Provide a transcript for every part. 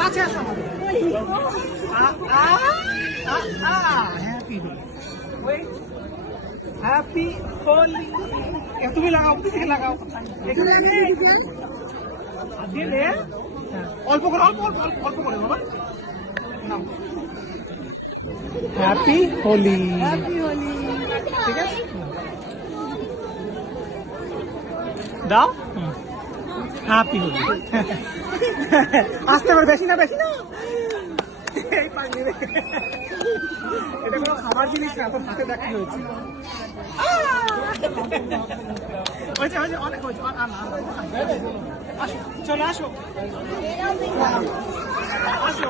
কাছে আসো। হ্যাপি হোলি। তুমি লাগাও, তুমি লাগাও। দিলে অল্প করে, অল্প অল্প অল্প অল্প করে বাবা। হ্যাপি হোলি। হ্যাপি হোলি। ঠিক আছে, দাও। হ্যাপি হোলি। আসতে পারে, বেশি না বেশি না। এই পাগলি রে, এটা কোনো খাবার জিনিস না, তোর হাতে দেখা হয়েছে। হয়েছে হয়েছে, অনেক হয়েছে। চলে আসো, আসো।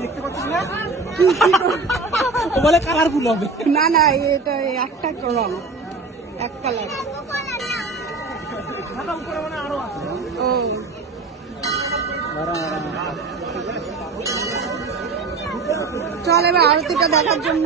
দেখতে পাচ্ছিস না, ও বলে কালারফুল হবে। না না, এটা একটা রং, এক কালার। উপরে মানে আরো আছে। ও চল এবার আরতিটা দেখার জন্য।